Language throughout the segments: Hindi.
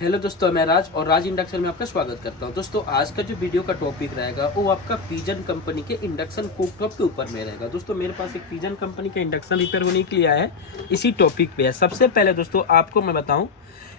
हेलो दोस्तों, मैं राज और राज इंडक्शन में आपका स्वागत करता हूं। दोस्तों, आज का जो वीडियो का टॉपिक रहेगा वो आपका पिजन कंपनी के इंडक्शन कुकटॉप के ऊपर में रहेगा। दोस्तों, मेरे पास एक पिजन कंपनी का इंडक्शन रिपेयर होने के लिए आया है, इसी टॉपिक पे है। सबसे पहले दोस्तों आपको मैं बताऊं,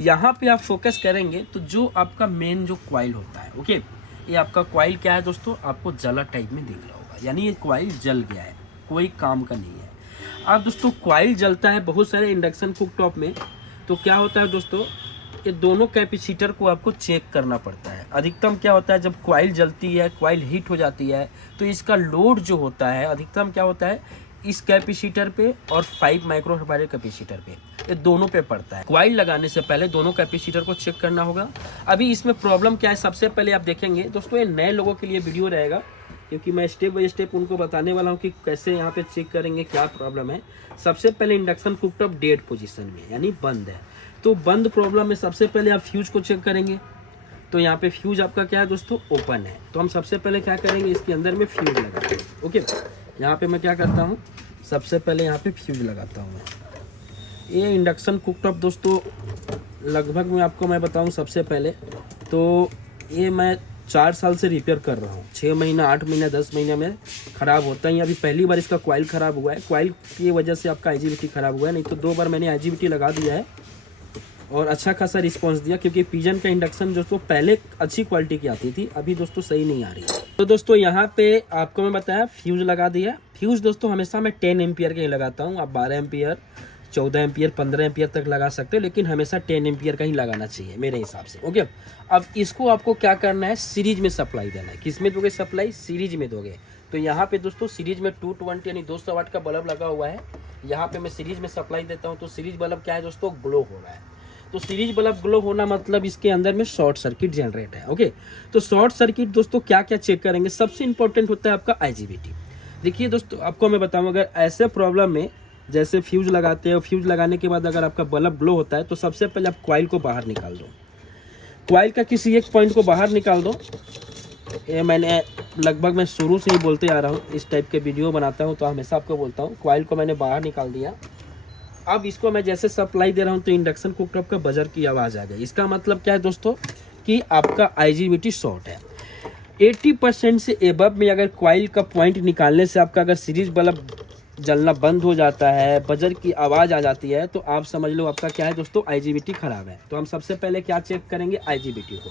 यहाँ पे आप फोकस करेंगे तो जो आपका मेन जो कॉइल होता है, ओके, ये आपका कॉइल क्या है दोस्तों, आपको जला टाइप में दिख रहा होगा, यानी ये कॉइल जल गया है, कोई काम का नहीं है। अब दोस्तों कॉइल जलता है बहुत सारे इंडक्शन कुकटॉप में, तो क्या होता है दोस्तों, ये दोनों कैपेसिटर को आपको चेक करना पड़ता है। अधिकतम क्या होता है, जब कॉइल जलती है, कॉइल हीट हो जाती है, तो इसका लोड जो होता है अधिकतम क्या होता है, इस कैपेसिटर पे और 5 माइक्रोफैराड कैपेसिटर पे, ये दोनों पे पड़ता है। कॉइल लगाने से पहले दोनों कैपेसिटर को चेक करना होगा। अभी इसमें प्रॉब्लम क्या है, सबसे पहले आप देखेंगे दोस्तों, ये नए लोगों के लिए वीडियो रहेगा, क्योंकि मैं स्टेप बाय स्टेप उनको बताने वाला हूँ कि कैसे यहाँ पे चेक करेंगे, क्या प्रॉब्लम है। सबसे पहले इंडक्शन कुकटॉप डेड पोजीशन में, यानी बंद है। तो बंद प्रॉब्लम में सबसे पहले आप फ्यूज को चेक करेंगे। तो यहाँ पे फ्यूज आपका क्या है दोस्तों, ओपन है। तो हम सबसे पहले क्या करेंगे, इसके अंदर में फ्यूज लगाते हैं। ओके, यहाँ पे मैं क्या करता हूँ, सबसे पहले यहाँ पे फ्यूज लगाता हूँ मैं। ये इंडक्शन कुकटॉप दोस्तों लगभग मैं आपको मैं बताऊँ सबसे पहले, तो ये मैं 4 साल से रिपेयर कर रहा हूँ। 6 महीना, 8 महीना, 10 महीने में ख़राब होता ही। अभी पहली बार इसका कॉइल ख़राब हुआ है, कॉइल की वजह से आपका IGBT ख़राब हुआ है, नहीं तो 2 बार मैंने IGBT लगा दिया है और अच्छा खासा रिस्पांस दिया। क्योंकि पिजन का इंडक्शन दोस्तों पहले अच्छी क्वालिटी की आती थी, अभी दोस्तों सही नहीं आ रही है। तो दोस्तों यहाँ पे आपको मैं बताया फ्यूज लगा दिया। फ्यूज दोस्तों हमेशा मैं 10 एम्पियर के ही लगाता हूँ। आप 12 एम्पियर, 14 एम्पियर, 15 एम्पियर तक लगा सकते हो, लेकिन हमेशा 10 एम्पियर का ही लगाना चाहिए मेरे हिसाब से। ओके, अब इसको आपको क्या करना है, सीरीज में सप्लाई देना है। किस में दोगे सप्लाई, सीरीज में दोगे। तो यहाँ पे दोस्तों सीरीज में 220 यानी 200 वाट का बल्ब लगा हुआ है। यहाँ पे मैं सीरीज में सप्लाई देता हूँ, तो सीरीज बल्ब क्या है दोस्तों, ग्लो हो रहा है। तो सीरीज बल्ब ग्लो होना मतलब इसके अंदर में शॉर्ट सर्किट जनरेट है। ओके, तो शॉर्ट सर्किट दोस्तों क्या क्या चेक करेंगे, सबसे इंपॉर्टेंट होता है आपका IGBT। देखिए दोस्तों, आपको मैं बताऊं, अगर ऐसे प्रॉब्लम में जैसे फ्यूज लगाते हैं, फ्यूज लगाने के बाद अगर आपका बल्ब ग्लो होता है, तो सबसे पहले आप कॉइल को बाहर निकाल दो। कॉइल का किसी एक पॉइंट को बाहर निकाल दो। ये मैंने लगभग मैं शुरू से ही बोलते आ रहा हूँ, इस टाइप के वीडियो बनाता हूँ तो हमेशा आपको बोलता हूँ। कॉइल को मैंने बाहर निकाल दिया। अब इसको मैं जैसे सप्लाई दे रहा हूँ तो इंडक्शन कुकटॉप का बजर की आवाज़ आ गई। इसका मतलब क्या है दोस्तों, कि आपका IGBT शॉर्ट है। 80% से एबव में अगर कॉइल का पॉइंट निकालने से आपका अगर सीरीज बल्ब जलना बंद हो जाता है, बजर की आवाज़ आ जाती है, तो आप समझ लो आपका क्या है दोस्तों, IGBT ख़राब है। तो हम सबसे पहले क्या चेक करेंगे, IGBT को।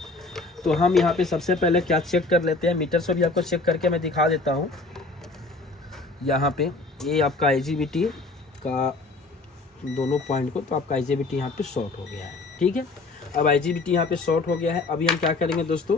तो हम यहाँ पे सबसे पहले क्या चेक कर लेते हैं, मीटर से भी आपको चेक करके मैं दिखा देता हूँ। यहाँ पे ये आपका IGBT का दोनों पॉइंट को, तो आपका IGBT यहाँ पे शॉर्ट हो गया है। ठीक है, अब IGBT यहाँ पे शॉर्ट हो गया है। अभी हम क्या करेंगे दोस्तों,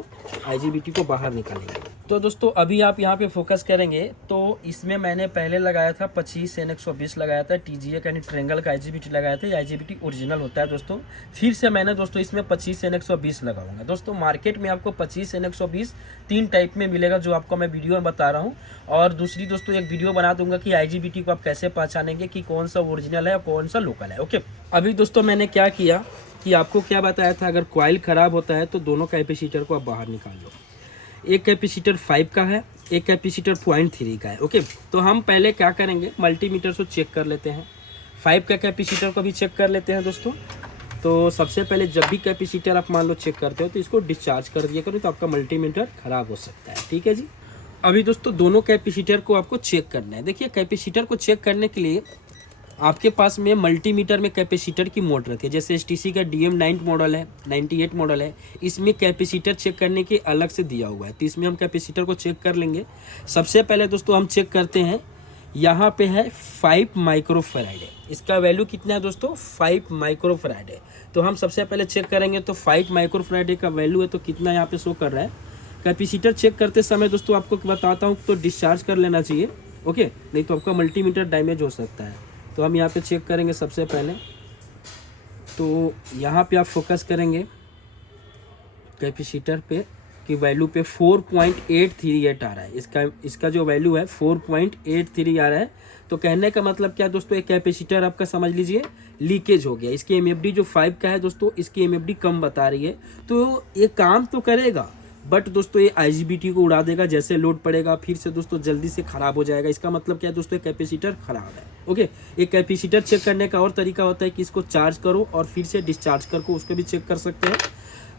IGBT को बाहर निकालेंगे। तो दोस्तों अभी आप यहाँ पे फोकस करेंगे, तो इसमें मैंने पहले लगाया था 25 N120 लगाया था, TGA यानी ट्रेंगल का IGBT लगाया था। ये IGBT ओरिजिनल होता है दोस्तों। फिर से मैंने दोस्तों इसमें 25 N120 लगाऊंगा। दोस्तों मार्केट में आपको 25 N120 3 टाइप में मिलेगा, जो आपको मैं वीडियो में बता रहा हूँ। और दूसरी दोस्तों एक वीडियो बना दूंगा कि IGBT को आप कैसे पहचानेंगे कि कौन सा ओरिजिनल है और कौन सा लोकल है। ओके, अभी दोस्तों मैंने क्या किया कि आपको क्या बताया था, अगर कॉइल ख़राब होता है तो दोनों कैपेसिटर को आप बाहर निकाल लो। एक कैपेसिटर 5 का है, एक कैपेसिटर 0.3 का है। ओके, तो हम पहले क्या करेंगे, मल्टीमीटर से चेक कर लेते हैं। 5 का कैपेसिटर को भी चेक कर लेते हैं दोस्तों। तो सबसे पहले जब भी कैपेसिटर आप मान लो चेक करते हो, तो इसको डिस्चार्ज कर दिया करो, तो आपका मल्टीमीटर ख़राब हो सकता है। ठीक है जी। अभी दोस्तों दोनों कैपेसिटर को आपको चेक करना है। देखिए, कैपेसिटर को चेक करने के लिए आपके पास में मल्टीमीटर में कैपेसिटर की मोड रहती है। जैसे STC का DM9 मॉडल है, 98 मॉडल है, इसमें कैपेसिटर चेक करने के अलग से दिया हुआ है। तो इसमें हम कैपेसिटर को चेक कर लेंगे। सबसे पहले दोस्तों हम चेक करते हैं, यहाँ पे है 5 माइक्रोफैराड है। इसका वैल्यू कितना है दोस्तों, 5 माइक्रोफैराड है। तो हम सबसे पहले चेक करेंगे, तो 5 माइक्रोफैराड का वैल्यू है, तो कितना यहाँ पे शो कर रहा है। कैपेसिटर चेक करते समय दोस्तों आपको बताता हूँ, तो डिस्चार्ज कर लेना चाहिए। ओके, नहीं तो आपका मल्टीमीटर डैमेज हो सकता है। तो हम यहाँ पे चेक करेंगे सबसे पहले, तो यहाँ पे आप फोकस करेंगे कैपेसिटर पे की वैल्यू पे 4.838 आ रहा है। इसका जो वैल्यू है 4.83 आ रहा है। तो कहने का मतलब क्या दोस्तों, एक कैपेसिटर आपका समझ लीजिए लीकेज हो गया। इसकी MFD जो 5 का है दोस्तों, इसकी MFD कम बता रही है। तो ये काम तो करेगा, बट दोस्तों ये IGBT को उड़ा देगा, जैसे लोड पड़ेगा फिर से दोस्तों जल्दी से ख़राब हो जाएगा। इसका मतलब क्या है दोस्तों, कैपेसिटर ख़राब है। ओके, एक कैपेसिटर चेक करने का और तरीका होता है कि इसको चार्ज करो और फिर से डिस्चार्ज करके उसको भी चेक कर सकते हैं।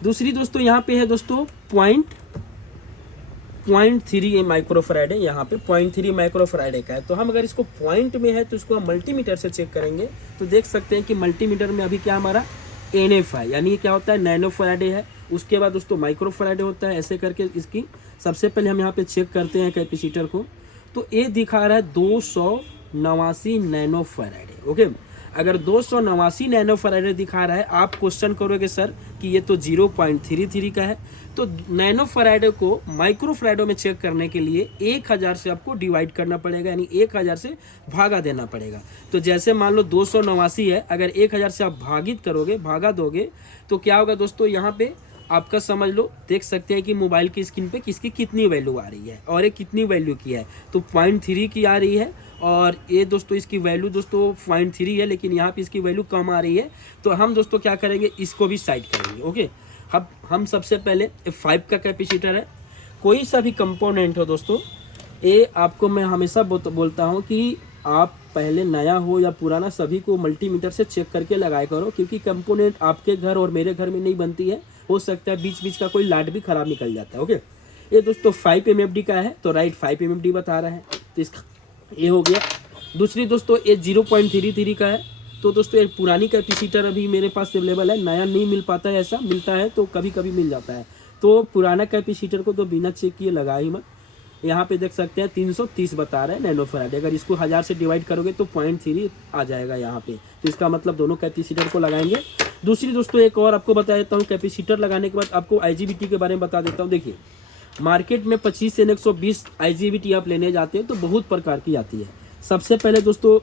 दूसरी दोस्तों यहाँ पे है दोस्तों 0.3 माइक्रोफैराड है, यहाँ पे 0.3 माइक्रोफैराड का है। तो हम अगर इसको पॉइंट में है तो इसको हम मल्टीमीटर से चेक करेंगे तो देख सकते हैं कि मल्टीमीटर में अभी क्या हमारा NF है, यानी क्या होता है नैनो फैराडे है। उसके बाद दोस्तों माइक्रो फैराडे होता है। ऐसे करके इसकी सबसे पहले हम यहाँ पे चेक करते हैं कैपेसिटर को, तो ये दिखा रहा है 289 नैनो फैराडे। ओके, अगर 289 नैनो फैराडे दिखा रहा है, आप क्वेश्चन करोगे सर कि ये तो 0.33 का है। तो नैनो फैराडे को माइक्रो फैराडे में चेक करने के लिए 1000 से आपको डिवाइड करना पड़ेगा, यानी 1000 से भागा देना पड़ेगा। तो जैसे मान लो 289 है, अगर 1000 से आप भागित करोगे, भागा दोगे, तो क्या होगा दोस्तों, यहाँ पे आपका समझ लो, देख सकते हैं कि मोबाइल की स्क्रीन पे किसकी कितनी वैल्यू आ रही है और ये कितनी वैल्यू की है। तो 0.3 की आ रही है और ये दोस्तों इसकी वैल्यू दोस्तों 0.3 है, लेकिन यहाँ पे इसकी वैल्यू कम आ रही है। तो हम दोस्तों क्या करेंगे, इसको भी साइड करेंगे। ओके, अब हम सबसे पहले 5 का कैपेसिटर है, कोई सा भी कंपोनेंट हो दोस्तों, ये आपको मैं हमेशा बोलता हूँ कि आप पहले नया हो या पुराना सभी को मल्टीमीटर से चेक करके लगाया करो, क्योंकि कंपोनेंट आपके घर और मेरे घर में नहीं बनती है। हो सकता है बीच बीच का कोई लाट भी खराब निकल जाता है। ओके, ये दोस्तों 5 MFD का है, तो राइट 5 MFD बता रहा है, तो इसका ये हो गया। दूसरी दोस्तों ये 0.33 का है, तो दोस्तों ये पुरानी कैपेसिटर अभी मेरे पास अवेलेबल है, नया नहीं मिल पाता है। ऐसा मिलता है तो कभी कभी मिल जाता है। तो पुराना कैपेसिटर को तो बिना चेक किए लगा ही मत। यहाँ पे देख सकते हैं 330 बता रहा है नैनो फैराड। अगर इसको 1000 से डिवाइड करोगे तो 0.3 आ जाएगा यहाँ पे। तो इसका मतलब दोनों कैपेसिटर को लगाएंगे। दूसरी दोस्तों एक और आपको बता देता हूँ, कैपेसिटर लगाने के बाद आपको IGBT के बारे में बता देता हूँ। देखिए मार्केट में 25 से 120 IGBT आप लेने जाते हैं तो बहुत प्रकार की आती है। सबसे पहले दोस्तों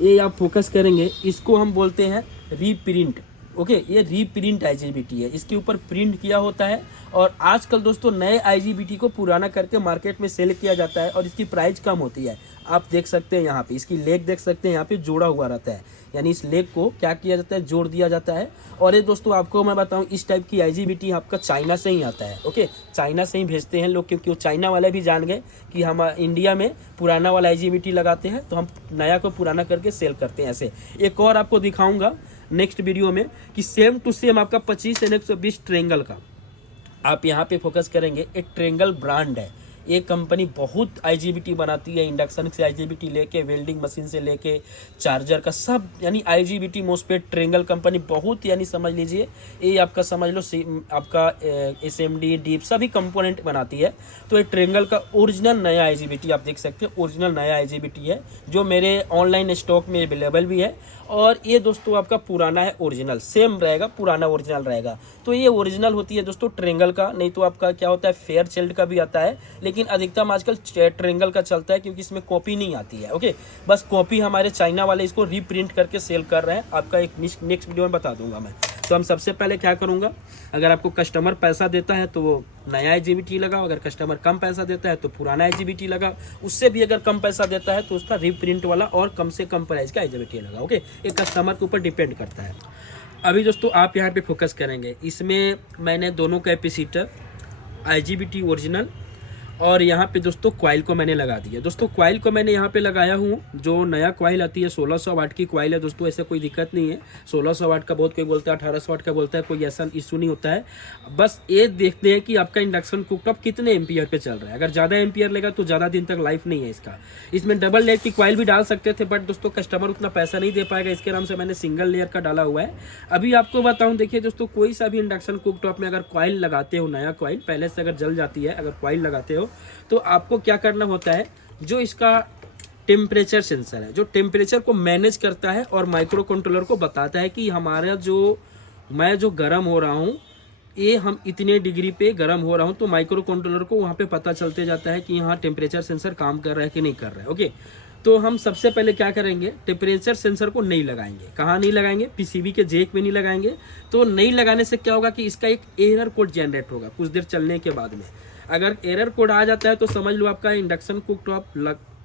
ये आप फोकस करेंगे, इसको हम बोलते हैं रीप्रिंट। ओके, ये रीप्रिंट IGBT है, इसके ऊपर प्रिंट किया होता है। और आजकल दोस्तों नए IGBT को पुराना करके मार्केट में सेल किया जाता है और इसकी प्राइस कम होती है। आप देख सकते हैं यहाँ पे इसकी लेग देख सकते हैं, यहाँ पे जोड़ा हुआ रहता है, यानी इस लेग को क्या किया जाता है, जोड़ दिया जाता है। और ये दोस्तों आपको मैं बताऊँ, इस टाइप की IGBT आपका चाइना से ही आता है। ओके, चाइना से ही भेजते हैं लोग, क्योंकि वो चाइना वाले भी जान गए कि हम इंडिया में पुराना वाला IGBT लगाते हैं तो हम नया को पुराना करके सेल करते हैं। ऐसे एक और आपको दिखाऊंगा नेक्स्ट वीडियो में कि सेम टू सेम आपका 25 से 120 ट्रेंगल का आप यहाँ पे फोकस करेंगे। एक ट्रेंगल ब्रांड है, ये कंपनी बहुत IGBT बनाती है, इंडक्शन से IGBT लेके, वेल्डिंग मशीन से लेके, चार्जर का सब, यानी IGBT मोस्पेट ट्रेंगल कंपनी बहुत, यानी समझ लीजिए ये आपका समझ लो आपका SMD डीप सभी कंपोनेंट बनाती है। तो ये ट्रेंगल का ओरिजिनल नया IGBT आप देख सकते हैं, ओरिजिनल नया IGBT है जो मेरे ऑनलाइन स्टॉक में अवेलेबल भी है। और ये दोस्तों आपका पुराना है, ओरिजिनल सेम रहेगा, पुराना ओरिजिनल रहेगा। तो ये ओरिजिनल होती है दोस्तों ट्रेंगल का, नहीं तो आपका क्या होता है फेयरचिल्ड का भी आता है, लेकिन अधिकतम आजकल ट्रेंगल का चलता है क्योंकि इसमें कॉपी नहीं आती है। ओके, बस कॉपी हमारे चाइना वाले इसको रीप्रिंट करके सेल कर रहे हैं, आपका एक नेक्स्ट वीडियो में बता दूंगा मैं। तो हम सबसे पहले क्या करूंगा, अगर आपको कस्टमर पैसा देता है तो वो नया IGBT लगाओ, अगर कस्टमर कम पैसा देता है तो पुराना IGBT लगाओ, उससे भी अगर कम पैसा देता है तो उसका रीप्रिंट वाला और कम से कम प्राइस का IGBT लगाओ। ओके, ये कस्टमर के ऊपर डिपेंड करता है। अभी दोस्तों आप यहाँ पे फोकस करेंगे, इसमें मैंने दोनों कैपेसिटर IGBT ओरिजिनल और यहाँ पे दोस्तों कॉइल को मैंने लगा दिया। दोस्तों कॉइल को मैंने यहाँ पे लगाया हूँ, जो नया कॉइल आती है 1600 वाट की कॉइल है दोस्तों, ऐसे कोई दिक्कत नहीं है। 1600 वाट का बहुत कोई बोलता है, 1800 वाट का बोलता है, कोई ऐसा इशू नहीं होता है। बस ये देखते हैं कि आपका इंडक्शन कुकटॉप कितने एम्पियर पे चल रहा है। अगर ज़्यादा एम्पियर लेगा तो ज़्यादा दिन तक लाइफ नहीं है इसका। इसमें डबल लेयर की कॉइल भी डाल सकते थे, बट दोस्तों कस्टमर उतना पैसा नहीं दे पाएगा, इसके नाम से मैंने सिंगल लेयर का डाला हुआ है। अभी आपको बताऊँ, देखिए दोस्तों कोई सा भी इंडक्शन कुकटॉप में अगर कॉइल लगाते हो, नया कॉइल पहले से अगर जल जाती है, अगर कॉइल लगाते हो तो आपको क्या करना होता है, जो इसका टेम्परेचर सेंसर है, जो टेम्परेचर को मैनेज करता है और माइक्रो कंट्रोलर को बताता है कि हमारा जो मैं जो गर्म हो रहा हूँ, ये हम इतने डिग्री पे गर्म हो रहा हूँ, तो माइक्रो कंट्रोलर को वहाँ पे पता चलते जाता है कि यहाँ टेम्परेचर सेंसर काम कर रहा है कि नहीं कर रहा है। ओके, तो हम सबसे पहले क्या करेंगे, टेम्परेचर सेंसर को नहीं लगाएंगे। कहाँ नहीं लगाएंगे, PCB के जैक में नहीं लगाएंगे। तो नहीं लगाने से क्या होगा कि इसका एक एरर कोड जनरेट होगा कुछ देर चलने के बाद में। अगर एरर कोड आ जाता है तो समझ लो आपका इंडक्शन कुकटॉप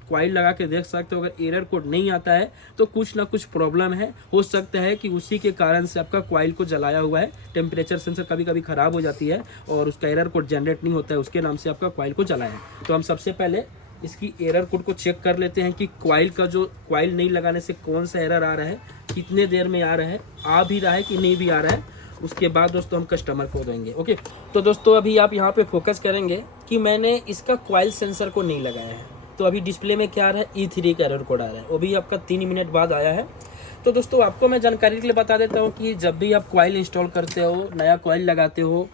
कॉइल लगा के देख सकते हो। अगर एरर कोड नहीं आता है तो कुछ ना कुछ प्रॉब्लम है, हो सकता है कि उसी के कारण से आपका कॉइल को जलाया हुआ है। टेम्परेचर सेंसर कभी कभी ख़राब हो जाती है और उसका एरर कोड जनरेट नहीं होता है, उसके नाम से आपका कॉइल को जलाया है। तो हम सबसे पहले इसकी एरर कोड को चेक कर लेते हैं कि कॉइल का जो कॉइल नहीं लगाने से कौन सा एरर आ रहा है, कितने देर में आ रहा है, आ भी रहा है कि नहीं भी आ रहा है। उसके बाद दोस्तों हम कस्टमर को देंगे। ओके, तो दोस्तों अभी आप यहाँ पे फोकस करेंगे कि मैंने इसका कॉइल सेंसर को नहीं लगाया है। तो अभी डिस्प्ले में क्या आ रहा है, E3 का एरर कोड आ रहा है, वो भी आपका 3 मिनट बाद आया है। तो दोस्तों आपको मैं जानकारी के लिए बता देता हूँ कि जब भी आप कॉइल इंस्टॉल करते हो, नया कॉइल लगाते हो,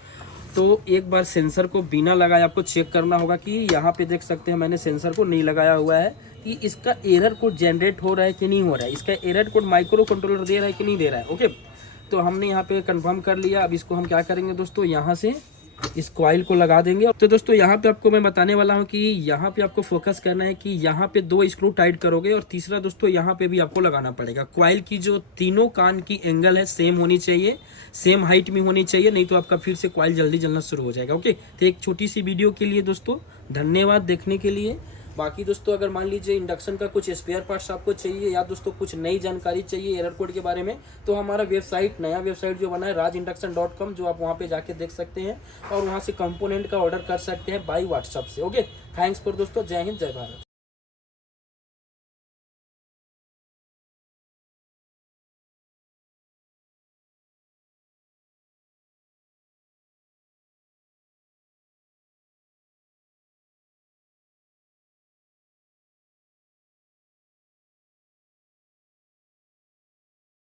तो एक बार सेंसर को बिना लगाए आपको चेक करना होगा कि यहाँ पे देख सकते हैं मैंने सेंसर को नहीं लगाया हुआ है कि इसका एरर कोड जनरेट हो रहा है कि नहीं हो रहा है, इसका एरर कोड माइक्रो कंट्रोलर दे रहा है कि नहीं दे रहा है। ओके, तो हमने यहाँ पे कंफर्म कर लिया। अब इसको हम क्या करेंगे दोस्तों, यहाँ से इस कॉइल को लगा देंगे। तो दोस्तों यहाँ पे आपको मैं बताने वाला हूँ कि यहाँ पे आपको फोकस करना है कि यहाँ पे 2 स्क्रू टाइट करोगे और तीसरा दोस्तों यहाँ पे भी आपको लगाना पड़ेगा। कॉइल की जो तीनों कान की एंगल है सेम होनी चाहिए, सेम हाइट में होनी चाहिए, नहीं तो आपका फिर से कॉइल जल्दी जलना शुरू हो जाएगा। ओके, तो एक छोटी सी वीडियो के लिए दोस्तों धन्यवाद देखने के लिए। बाकी दोस्तों अगर मान लीजिए इंडक्शन का कुछ स्पेयर पार्ट्स आपको चाहिए या दोस्तों कुछ नई जानकारी चाहिए एरर कोड के बारे में, तो हमारा नया वेबसाइट जो बना है rajinduction.com, जो आप वहां पे जाके देख सकते हैं और वहां से कंपोनेंट का ऑर्डर कर सकते हैं बाई व्हाट्सएप से। ओके, थैंक्स फॉर दोस्तों, जय हिंद जय भारत।